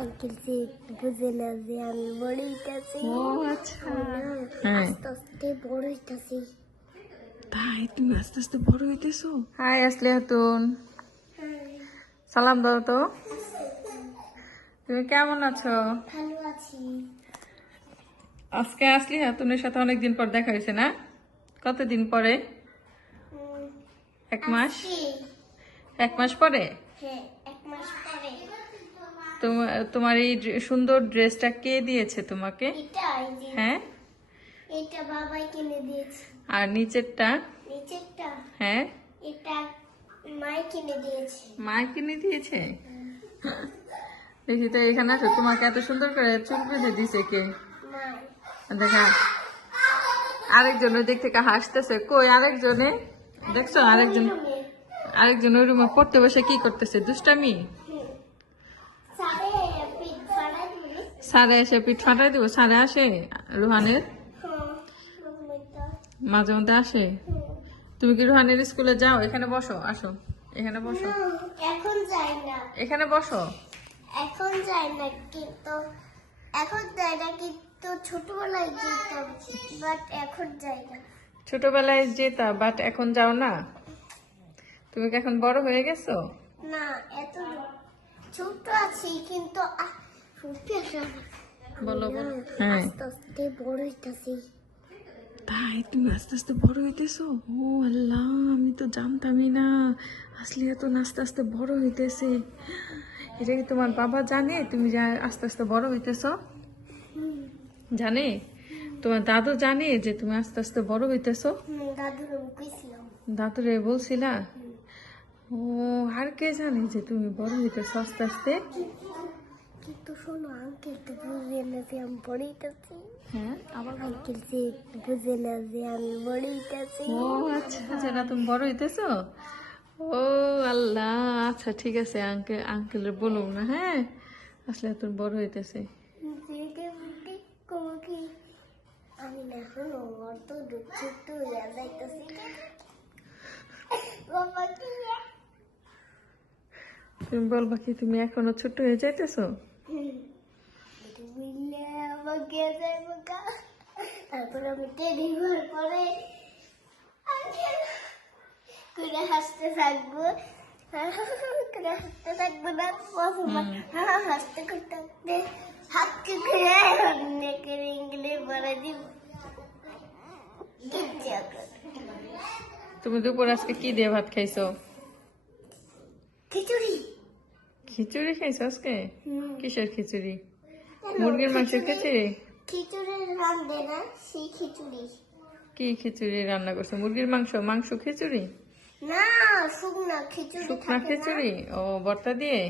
Uncle যে বুঝে না যে আমি বড় হইতাছি। ও আচ্ছা, আস্তে আস্তে বড় হইতাছি। তাই তুমি আস্তে আস্তে বড় হইতেছো। হাই আসলে হাতুন, সালাম দাও তো। তুমি কেমন আছো? ভালো আছি। আজকে আসলি হাতুনের সাথে অনেকদিন পর দেখা হয়েছে না? কতদিন পরে? 1 মাস। 1 মাস পরে? হ্যাঁ, 1 মাস পরে। তোমার এই সুন্দর ড্রেসটা কে দিয়েছে তোমাকে? এটা এই যে, হ্যাঁ, এটা বাবাই কিনে দিয়েছে। আর নিচেরটা? নিচেরটা হ্যাঁ, এটা মাই কিনে দিয়েছে। মা কিনে দিয়েছে। দেখি তো, এখানে আসো। তোমাকে এত সুন্দর করে চুল বেঁধে দিছে কে? মা। দেখা, আরেকজন ওই দিক থেকে হাসতেছে। কই আরেকজনে? দেখছো আরেকজন? আরেকজন ওই রুমে পড়তে বসে কি করতেছে? দুষ্টামি। স্যারে এসে পিঠ ফাটাই দিব? স্যারে আসে রুহানের? মাঝে মধ্যে আসে। তুমি কি রুহানের স্কুলে যাও? এখানে বসো, আসো এখানে বসো। এখন যাই না, এখানে বসো। এখন যাই না, কিন্তু এখন যাই না, কিন্তু ছোটবেলায় যেতাম, বাট এখন যাই না। ছোটবেলায় যেতা, বাট এখন যাও না? তুমি কি এখন বড় হয়ে গেছো? না, এত ছোট আছি, কিন্তু বলো বলো। হ্যাঁ, আস্তে আস্তে বড় হইতাছি। তাই তুমি আস্তে আস্তে বড় হইতেছো। ও আল্লাহ, আমি তো জানতামই না। আসলে এত আস্তে আস্তে বড় হইতেছে। এটা কি তোমার বাবা জানে তুমি আস্তে আস্তে বড় হইতেছো? জানে? তোমার দাদু জানে যে তুমি আস্তে আস্তে বড় হইতেছো? দাদুর কইছিলাম। দাদুরে বলছিলা? ও, আর কে জানে যে তুমি বড় হইতেছো আস্তে আস্তে? কিন্তু শোনো, আঙ্কেল তো বুঝে না যে আমি বড় হইতাছি। হ্যাঁ, আবার বলো। আঙ্কেল যে বুঝে না যে আমি বড় হইতাছি। ও আচ্ছা, যেটা তুমি বড় হইতেছো। ও আল্লাহ, আচ্ছা ঠিক আছে, আঙ্কেলের বলো না। হ্যাঁ, আসলে তুমি বড় হইতেছে। কি আমি এখন অত দুঃখিত হয়ে যাইতেছি। বাবা কি তুমি বলবা কি তুমি এখনো ছোট হয়ে যাইতেছো? তারপর আমি টেডি ঘর পরে করে হাসতে থাকবো, করে হাসতে থাকবো না, হাসতে করতে থাকতে হাতকে ঘুরে অনেকের ইংলে বলে দিব। তুমি দুপুর আজকে কি দিয়ে ভাত খাইছো? খিচুড়ি। খিচুড়ি খাইছো আজকে? কিসের খিচুড়ি? মুরগির মাংসের খিচুড়ি? খিচুড়ি রান্ধে না, সেই খিচুড়ি। কি খিচুড়ি রান্না করছো? মুরগির মাংস? মাংস খিচুড়ি না, শুকনা খিচুড়ি। শুকনা খিচুড়ি? ও, ভর্তা দিয়ে?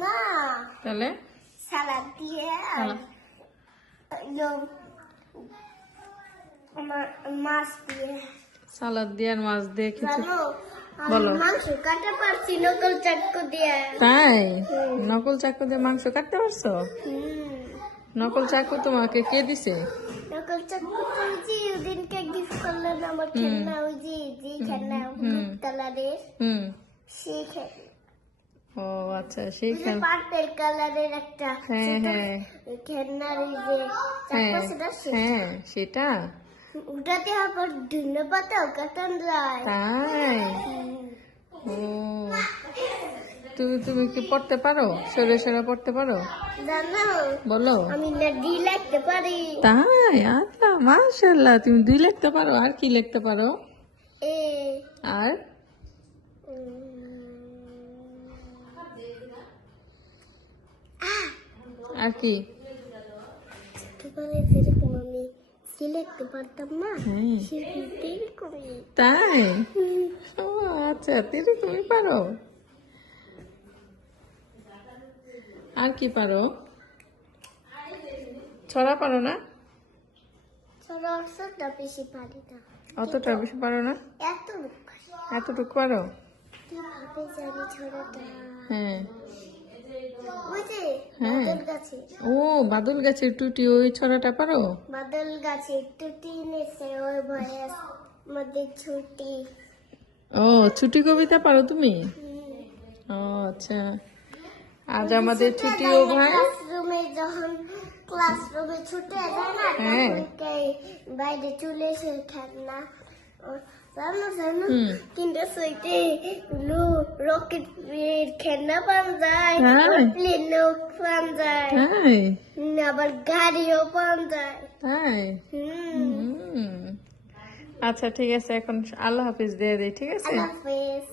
না, তাহলে সালাদ দিয়ে আর মাছ দিয়ে। সালাদ দিয়ে আর মাছ দিয়ে খিচুড়ি? জানো, বলো। মাংস কাটা পারছি নকল চাকু দিয়ে। তাই? নকল চাকু দিয়ে মাংস কাটতে পারছো? হুম, নকল চাকু তোমাকে কে দিছে? নকল চাকু তো ওই যে ওদিনকে গিফট করলেন আমার খেলনা, ওই যে খেলনা হলুদ কালারের, সেই খেলনা। ও আচ্ছা, সেই খেলনা। পার্পেল কালারের একটা হ্যাঁ হ্যাঁ খেলনার ওই যে চাকু, সেটা হ্যাঁ, সেটা। ওটাতে আবার ধনে পাতাও কাটান যায়। তাই? ও, তুমি কি পড়তে পারো? সরে সরে পড়তে পারো? জানো, বলো। আমি নদী লিখতে পারি। তাই? আল্লাহ, মাশাআল্লাহ, তুমি 2 লিখতে পারো। আর কি লিখতে পারো? এ আর আর কি? ছোটবেলায় যেরকম আমি লিখতে পারতাম না, হ্যাঁ। সেরকমই। তাই? ও আচ্ছা, তুমি পারো। আর কি পারো? ছড়া পারো না? ছড়া অর্থটা বেশি পারি না। অতটা বেশি পারো না? এতটুকু পারো? কিভাবে জানি ছড়াটা? হ্যাঁ ওই যে হ্যাঁ। বাদল গাছে, ও, বাদল গাছের টুটি, ওই ছড়াটা পারো? বাদল গাছে টুটি নেছে ওই ভয়েস মধ্যে ছুটি। ও, ছুটি কবিতা পারো তুমি? ও আচ্ছা, আজ আমাদের ছুটিও ভাই। ক্লাসরুমে যখন ক্লাসরুমে ছুটে যায় না হ্যাঁ। তখন বাইরে চলে এসে খেলনা জানো জানো কিন্তু সেইটে রকেট খেলনা পাওয়া যায়, হ্যাঁ। প্লেনও পাওয়া যায়, তাই আবার গাড়িও পাওয়া যায়। তাই আচ্ছা ঠিক আছে, এখন আল্লাহ হাফিজ দিয়ে দিই, ঠিক আছে? আল্লাহ হাফেজ।